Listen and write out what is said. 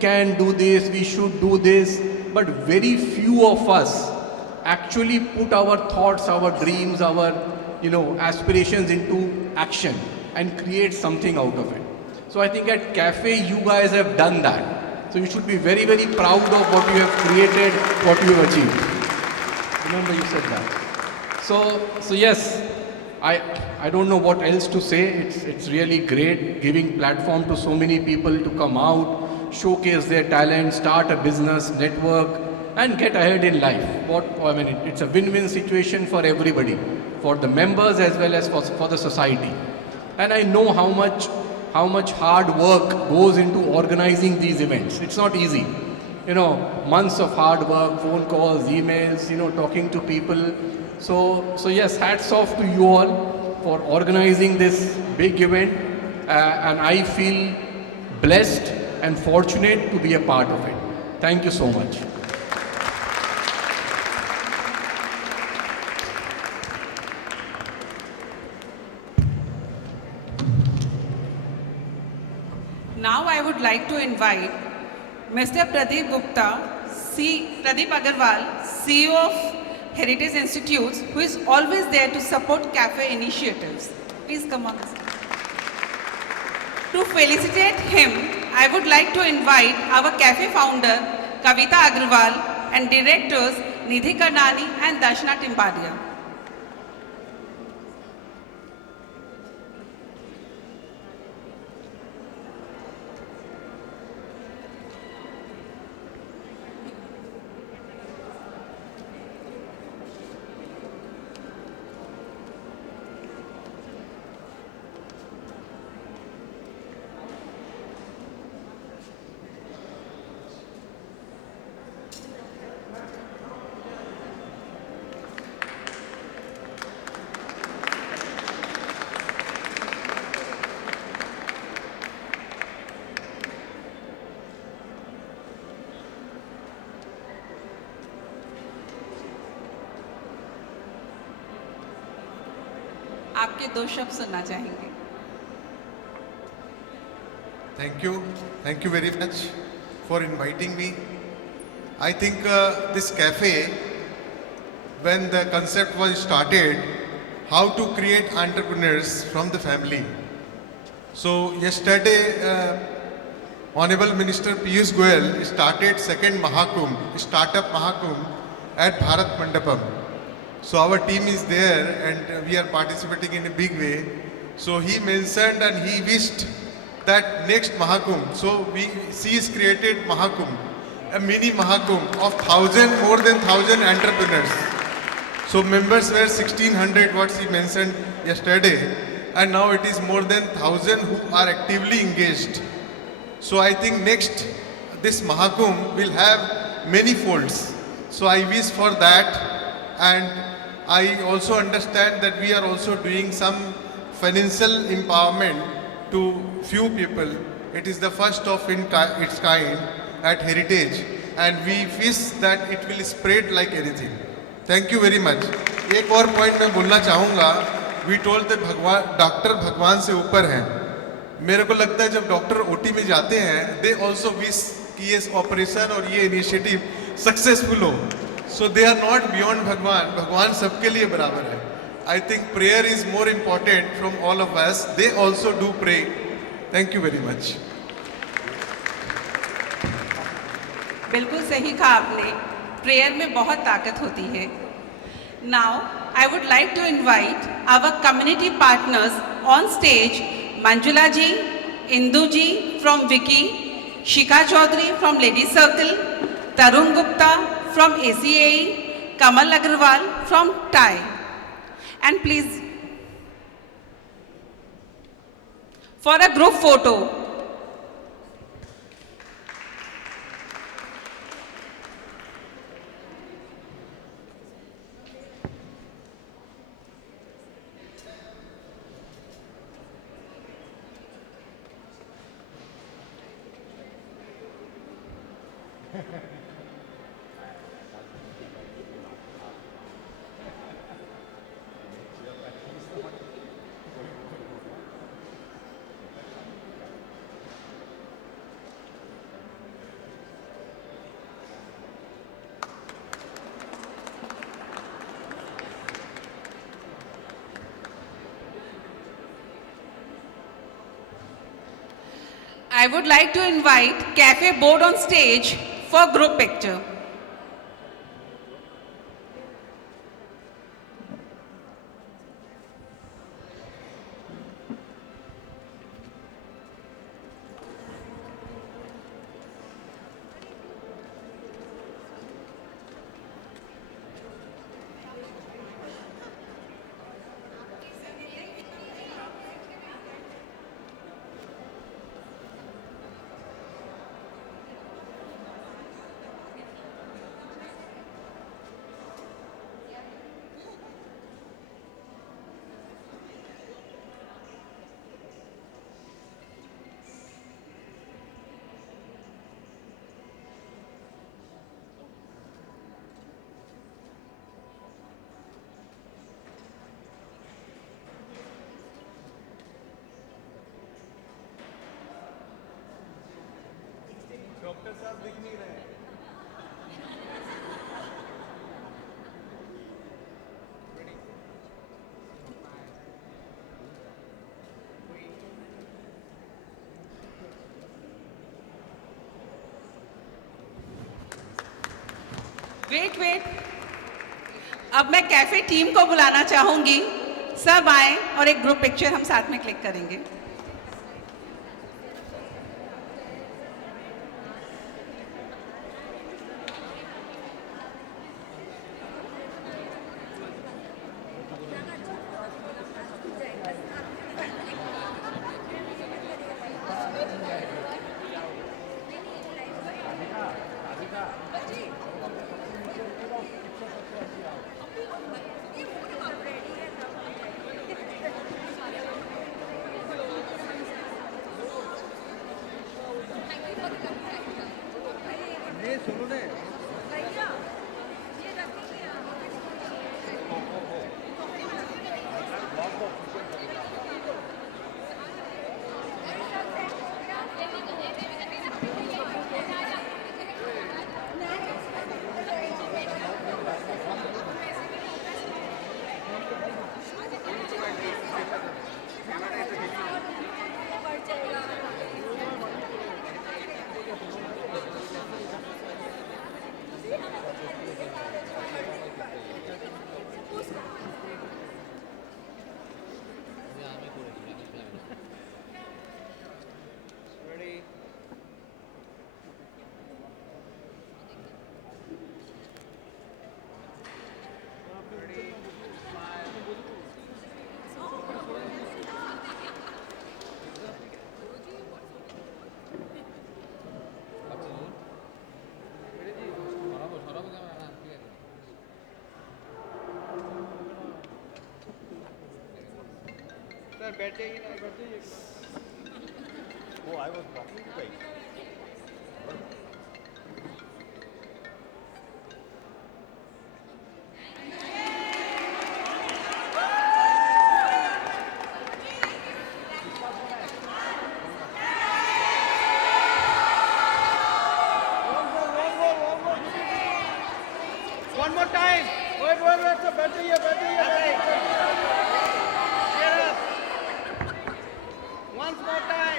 can do this, we should do this, but very few of us actually put our thoughts, our dreams, our aspirations into action and create something out of it. So I think at Cafe you guys have done that. So you should be very, very proud of what you have created, what you have achieved. Remember you said that. So yes, I don't know what else to say. It's really great giving platform to so many people to come out, showcase their talent, start a business, network, and get ahead in life. It's a win-win situation for everybody, for the members as well as for the society. And I know how much hard work goes into organizing these events. It's not easy. Months of hard work, phone calls, emails, talking to people. So yes, hats off to you all for organizing this big event. And I feel blessed and fortunate to be a part of it. Thank you so much. Now I would like to invite Mr. Pradeep Pradeep Agarwal, CEO of Heritage Institutes, who is always there to support cafe initiatives. Please come on. To felicitate him, I would like to invite our cafe founder, Kavita Agarwal, and directors Nidhi Karnani and Darshana Timpadia. आपके दो शब्द सुनना चाहेंगे. Thank you very much for inviting me. I think this cafe, when the concept was started, how to create entrepreneurs from the family. So yesterday, Honorable Minister Piyush Goyal started second Mahakumbh, Startup Mahakumbh at Bharat Mandapam. So our team is there and we are participating in a big way. So he mentioned and he wished that next Mahakumbh, so she has created Mahakumbh, a mini Mahakumbh of more than 1,000 entrepreneurs. So members were 1,600 what she mentioned yesterday, and now it is more than 1,000 who are actively engaged. So I think next this Mahakumbh will have many folds. So I wish for that. And I also understand that we are also doing some financial empowerment to few people. It is the first of its kind at Heritage, and we wish that it will spread like anything. Thank you very much. एक और point मैं बोलना चाहूँगा. We told that doctor भगवान से ऊपर हैं. मेरे को लगता है जब डॉक्टर ओटी में जाते हैं, they also wish कि ये ऑपरेशन और ये इनिशिएटिव सक्सेसफुल हो. So they are not beyond Bhagwan. Bhagwan सबके लिए बराबर है. I think prayer is more important from all of us. They also do pray. Thank you very much. बिल्कुल सही कहा आपने. प्रेयर में बहुत ताकत होती है. Now I would like to invite our community partners on stage. Manjula ji, Indu ji from Wiki, Shika Chaudhary from Ladies Circle, Tarun Gupta from ACAE, Kamal Agarwal from TAI. And please, for a group photo. I would like to invite Cafe Board on stage for group picture. Wait अब मैं cafe team को बुलाना चाहूंगी। सब आए और एक group picture हम साथ में क्लिक करेंगे। बैठ जाइए ना, बैठ जाइए। वो I was talking to guys. One more time. Wait, sir, बैठ जाइए, बैठ जाइए। Once more time.